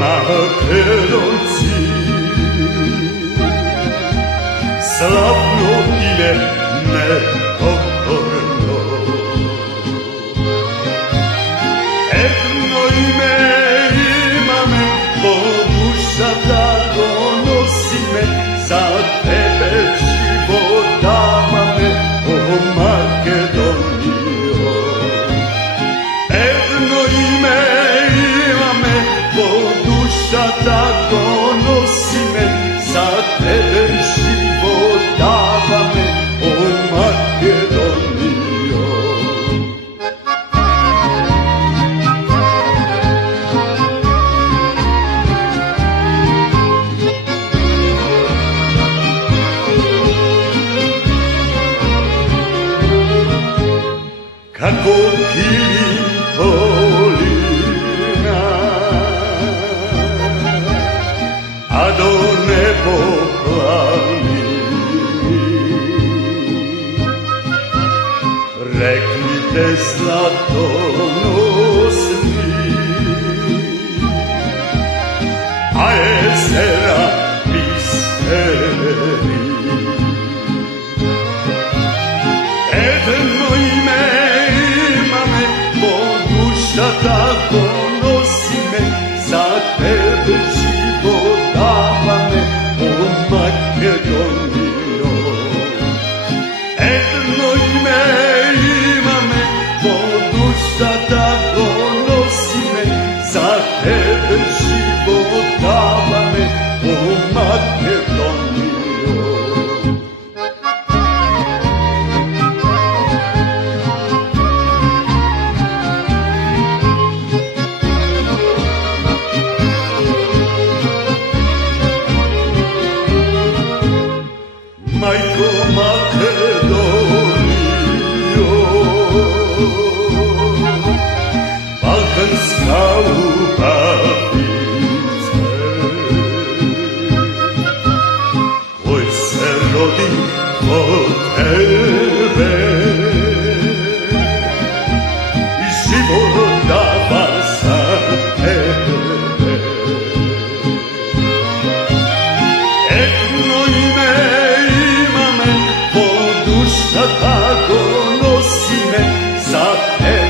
Makedonci, slavno ime nepokorno, jedno ime imame, ko duša da donosi me, za tebe život dava me, o Makedonijo. Jedno ime imame, ko duša da donosi me, za tebe život dava me, o Makedonijo. Kako kilim polina, a do nebo plani, rekli te zlatonosni, a jezera bisteri. Jedno ime imame, ko duša tako nosi me, za tebe život dava me, o Makedonijo. Jedno ime imame, ko duša tako nosi me, za tebe život dava me, o Makedonijo. Majko Makedonijo, balkanska ubavice, koji se rodi od tebe i život dava za tebe. Jedno ime imame, ko duša tako nosi me, za tebe